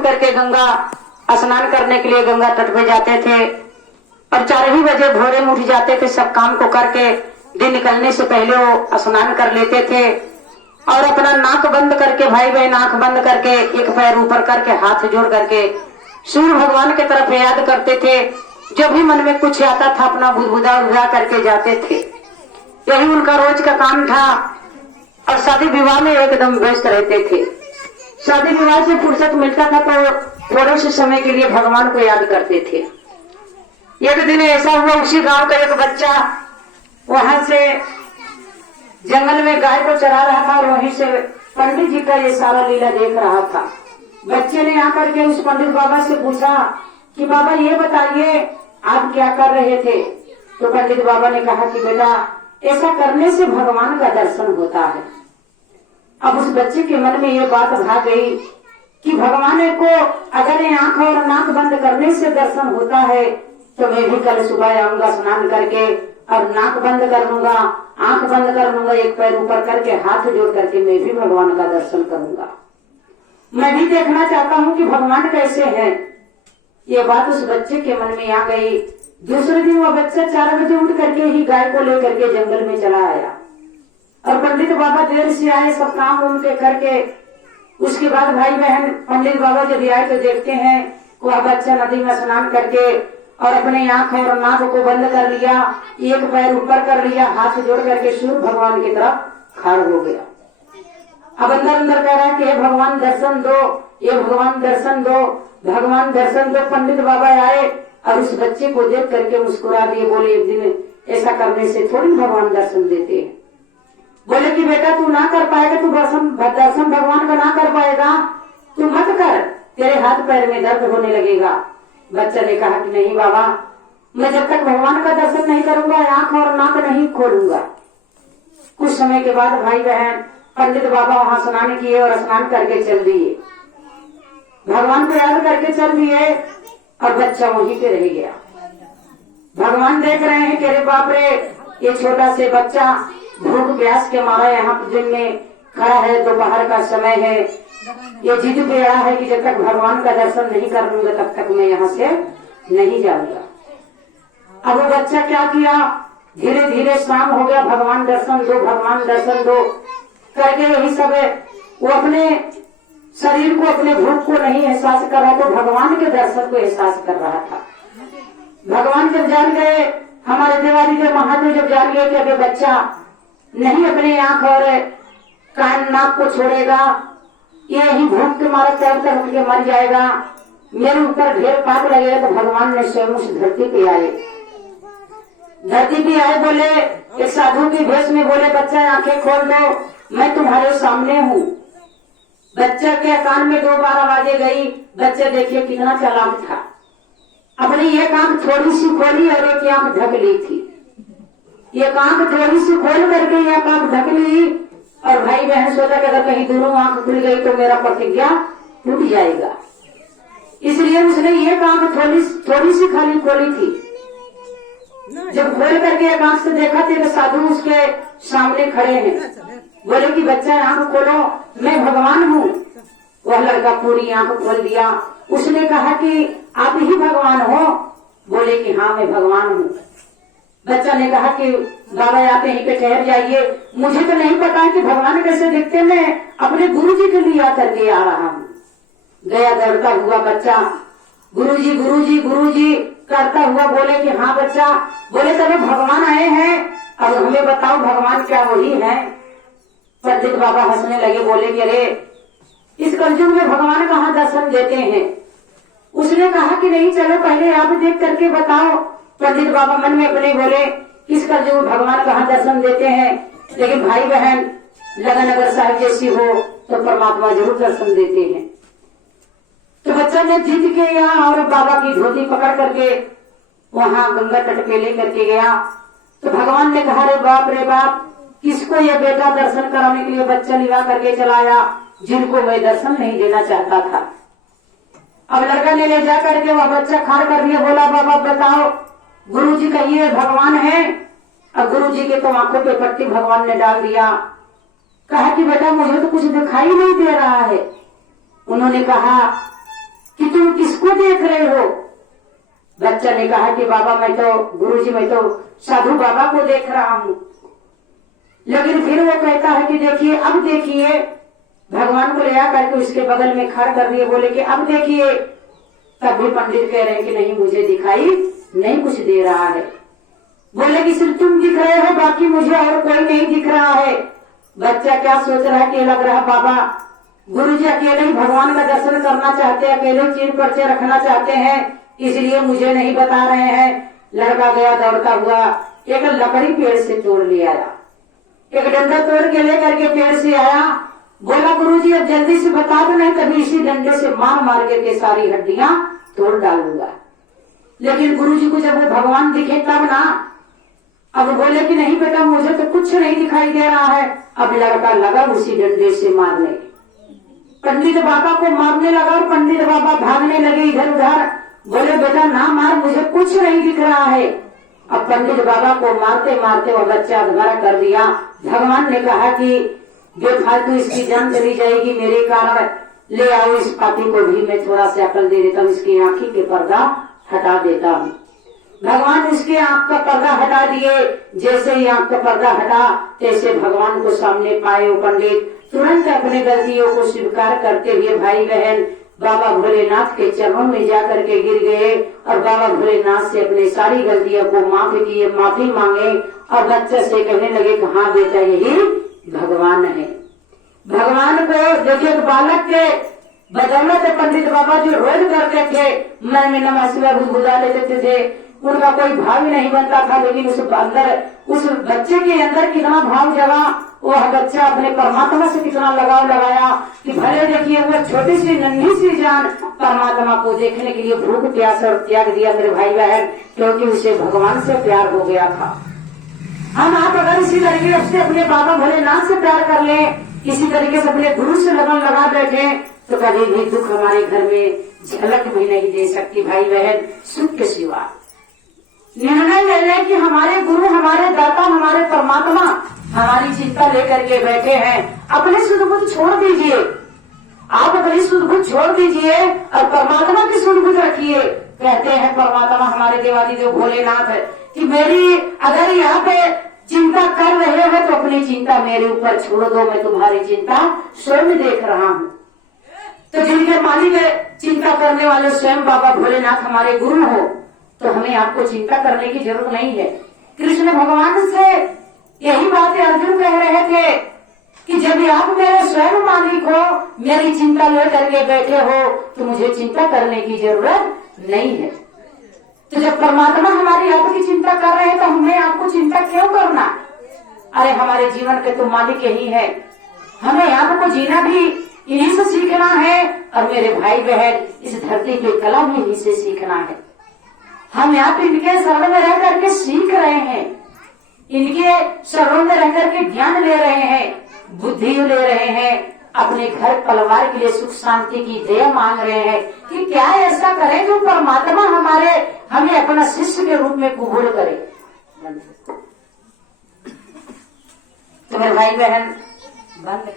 उठ करके गंगा स्नान करने के लिए गंगा तट पे जाते थे और 4 ही बजे भोरे में उठ जाते थे। सब काम को करके दिन निकलने से पहले वो स्नान कर लेते थे और अपना नाक बंद करके, भाई बहन आंख बंद करके, एक पैर ऊपर करके, हाथ जोड़ करके सूर्य भगवान की तरफ याद करते थे। जो भी मन में कुछ आता था अपना बुदबुदा उड़ा करके जाते थे। यही उनका रोज का काम था और शादी विवाह में एकदम व्यस्त रहते थे। शादी विवाह से फुर्सत मिलता था तो थोड़े से समय के लिए भगवान को याद करते थे। एक दिन ऐसा हुआ, उसी गांव का एक बच्चा वहां से जंगल में गाय को चरा रहा था और वहीं से पंडित जी का ये सारा लीला देख रहा था। बच्चे ने आकर के उस पंडित बाबा से पूछा कि बाबा ये बताइए आप क्या कर रहे थे। तो पंडित बाबा ने कहा कि बेटा ऐसा करने से भगवान का दर्शन होता है। अब उस बच्चे के मन में ये बात भा गई कि भगवान को अगर आंख और नाक बंद करने से दर्शन होता है तो मैं भी कल सुबह आऊंगा स्नान करके और नाक बंद कर लूंगा, आंख बंद कर लूंगा, एक पैर ऊपर करके, हाथ जोड़ करके मैं भी भगवान का दर्शन करूंगा। मैं भी देखना चाहता हूँ कि भगवान कैसे हैं। ये बात उस बच्चे के मन में आ गई। दूसरे दिन वह बच्चा 4 बजे उठ करके ही गाय को लेकर के जंगल में चला आया और पंडित बाबा देर से आए, सब काम उनके करके। उसके बाद भाई बहन पंडित बाबा जब आए तो देखते हैं वह बच्चा नदी में स्नान करके और अपने आंख और नाक को बंद कर लिया, एक पैर ऊपर कर लिया, हाथ जोड़ करके सूर्य भगवान की तरफ खड़ा हो गया। अब अंदर अंदर कह रहा है कि हे भगवान दर्शन दो, ये भगवान दर्शन दो, भगवान दर्शन दो। पंडित बाबा आए और उस बच्चे को देख करके मुस्कुरा दिए, बोले एक दिन ऐसा करने से थोड़ी भगवान दर्शन देते हैं। बोले कि बेटा तू ना कर पाएगा, तू दर्शन भगवान का ना कर पाएगा, तू मत कर, तेरे हाथ पैर में दर्द होने लगेगा। बच्चा ने कहा कि नहीं बाबा, मैं जब तक भगवान का दर्शन नहीं करूंगा आंख और नाक नहीं खोलूंगा। कुछ समय के बाद भाई बहन पंडित बाबा वहां स्नान किए और स्नान करके चल दिए, भगवान को याद करके चल दिए और बच्चा वहीं पे रह गया। भगवान देख रहे हैं कि अरे बाप रे, ये छोटा से बच्चा भूख प्यास के मारा यहाँ दिन में खड़ा है, दोपहर का समय है, ये जिद पे अड़ा है कि जब तक भगवान का दर्शन नहीं कर लूंगा तब तक मैं यहाँ से नहीं जाऊंगा। अब वो बच्चा क्या किया, धीरे धीरे शाम हो गया, भगवान दर्शन दो, भगवान दर्शन दो करके यही सब वो अपने शरीर को, अपने भूख को नहीं एहसास कर रहा, तो भगवान के दर्शन को एहसास कर रहा था। भगवान जब जान गए, हमारे देवारी देव महादेव जब जान गए कि अभी बच्चा नहीं अपने आंख और कान नाक को छोड़ेगा, ये ही भूख के मारे तैरते उठ के मर जाएगा, मेरे ऊपर ढेर पाप लगेगा, तो भगवान ने स्वयं उस धरती पे आए। धरती पे आए, बोले एक साधु के भेष में, बोले बच्चा आंखें खोल दो, मैं तुम्हारे सामने हूँ। बच्चा के कान में 2 बार आवाजें गई। बच्चा देखिए कितना चालाक था, अपनी एक आंख थोड़ी सी खोली और एक आंख ढक ली थी। एक आंख थोड़ी सी खोल करके एक आंख ढक ली और भाई बहन सोचा कि अगर कहीं दोनों आंख खुल गई तो मेरा प्रतिज्ञा टूट जाएगा, इसलिए उसने एक आंख थोड़ी सी खाली खोली थी। जब खोल करके एक आंख से देखा तो साधु उसके सामने खड़े हैं, बोले कि बच्चा आंख खोलो, मैं भगवान हूँ। वह लड़का पूरी आंख खोल दिया। उसने कहा कि आप ही भगवान हो? बोले कि हाँ मैं भगवान हूँ। बच्चा ने कहा कि बाबा आप यहीं पे ठहर जाइए, मुझे तो नहीं पता है कि भगवान कैसे दिखते, मैं अपने गुरु जी के लिए आकर के आ रहा हूँ। गया दौड़ता हुआ बच्चा, गुरुजी गुरुजी गुरुजी करता हुआ, बोले कि हाँ बच्चा। बोले तभी भगवान आए हैं, अब हमें बताओ भगवान क्या वही है? पंडित बाबा हंसने लगे, बोले कि अरे इस कलयुग में भगवान कहाँ दर्शन देते हैं। उसने कहा कि नहीं चलो पहले आप देख करके बताओ। पंडित बाबा मन में अपने बोले इस कलयुग में भगवान कहाँ दर्शन देते हैं, लेकिन भाई बहन लगन अगर साहब जैसी हो तो परमात्मा जरूर दर्शन देते हैं। तो बच्चा ने जीत के गया और बाबा की धोती पकड़ करके वहां गंगा तट पे ले करके गया। तो भगवान ने कहा रे बाप, किसको ये बेटा दर्शन कराने के लिए बच्चा लिवा करके चलाया, जिनको मैं दर्शन नहीं देना चाहता था। अब लड़का ने ले जा करके वह बच्चा खड़ा कर दिया, बोला बाबा बताओ गुरुजी कहिए भगवान है? अब गुरुजी के तो आंखों पे पट्टी भगवान ने डाल दिया। कहा कि बेटा मुझे तो कुछ दिखाई नहीं दे रहा है। उन्होंने कहा कि तुम किसको देख रहे हो? बच्चा ने कहा कि बाबा मैं तो गुरुजी मैं तो साधु बाबा को देख रहा हूँ। लेकिन फिर वो कहता है कि देखिए अब देखिए, भगवान को ले आकर के उसके बगल में खड़ा कर दिए, बोले कि अब देखिए। तब भी पंडित कह रहे हैं कि नहीं मुझे दिखाई नहीं कुछ दे रहा है। बोले कि सिर्फ तुम दिख रहे हो, बाकी मुझे और कोई नहीं दिख रहा है। बच्चा क्या सोच रहा है कि लग रहा बाबा गुरुजी अकेले ही भगवान का दर्शन करना चाहते हैं, अकेले चीर पर्चे रखना चाहते हैं, इसलिए मुझे नहीं बता रहे हैं। लड़का गया दौड़ता हुआ, एक लकड़ी पेड़ से तोड़ ले आया, एक डंडा तोड़ के लेकर के पेड़ से आया। बोला गुरुजी अब जल्दी से बता दो, नहीं तभी इसी डंडे से मार मार के सारी हड्डियां तोड़ डालूंगा। लेकिन गुरुजी को जब वो भगवान दिखे तब ना, अब बोले कि नहीं बेटा मुझे तो कुछ नहीं दिखाई दे रहा है। अब लड़का लगा उसी डंडे से मारने, पंडित बाबा को मारने लगा और पंडित बाबा भागने लगे इधर उधर। बोले बेटा ना मार, मुझे कुछ नहीं दिख रहा है। अब पंडित बाबा को मारते मारते वो बच्चा अधमरा कर दिया। भगवान ने कहा कि बेफालतू इसकी जान चली जाएगी मेरे कारण, ले आओ इस पापी को भी मैं थोड़ा सा अकल दे देता हूँ, इसकी आंखी के पर्दा हटा देता हूँ। भगवान उसके आंख का पर्दा हटा दिए। जैसे ही आंख का पर्दा हटा तैसे भगवान को सामने पाए वो पंडित तुरंत अपने गलतियों को स्वीकार करते हुए भाई बहन बाबा भोलेनाथ के चरणों में जाकर के गिर गए और बाबा भोलेनाथ से अपनी सारी गलतियों को माफी मांगे और बच्चे से कहने लगे कि हाँ बेटा यही भगवान है। भगवान को देखिए बालक के बदौलत पंडित बाबा जो रोज करते थे, मैं नमः शिवाय बुदबुदा लेते थे, उनका कोई भाव ही नहीं बनता था। लेकिन उस बच्चे के अंदर कितना भाव जगा, वह बच्चा अपने परमात्मा से कितना लगाव लगाया कि भले देखिए वो छोटी सी नन्ही सी जान परमात्मा को देखने के लिए भूख प्यास और त्याग दिया मेरे भाई बहन, क्योंकि उसे भगवान से प्यार हो गया था। हम आप अगर इसी तरीके से अपने बाबा भोलेनाथ से प्यार कर ले, इसी तरीके से अपने गुरु से लगन लगा बैठे, तो कभी भी दुख हमारे घर में झलक भी नहीं दे सकती भाई बहन, सुख के सिवा। निर्णय ले लें कि हमारे गुरु, हमारे दाता, हमारे परमात्मा हमारी चिंता लेकर के बैठे हैं। अपने सुध बुध छोड़ दीजिए, आप अपनी सुध बुध छोड़ दीजिए और परमात्मा की सुध बुध रखिए। कहते हैं परमात्मा हमारे देवादिदेव भोलेनाथ कि मेरी अगर यहाँ पे चिंता कर रहे हो तो अपनी चिंता मेरे ऊपर छोड़ दो, मैं तुम्हारी चिंता स्वयं देख रहा हूँ। तो जिनके मालिक चिंता करने वाले स्वयं बाबा भोलेनाथ हमारे गुरु हो, तो हमें आपको चिंता करने की जरूरत नहीं है। कृष्ण भगवान से यही बातें अर्जुन कह रहे थे कि जब आप मेरे स्वयं मालिक हो, मेरी चिंता लेकर के बैठे हो, तो मुझे चिंता करने की जरूरत नहीं है। तो जब परमात्मा हमारी आपकी चिंता कर रहे हैं तो हमें आपको चिंता क्यों करना? अरे हमारे जीवन के तो मालिक यही है, हमें आपको जीना भी इन्हीं से सीखना है और मेरे भाई बहन इस धरती की कला भी इन्हीं से सीखना है। हम यहाँ पे इनके शरण में रह करके सीख रहे हैं, इनके शरणों में रह करके ज्ञान ले रहे हैं, बुद्धि ले रहे हैं, अपने घर परिवार के लिए सुख शांति की दया मांग रहे हैं कि क्या ऐसा करें जो परमात्मा हमें अपना शिष्य के रूप में कबूल करे। तो मेरे भाई बहन बंद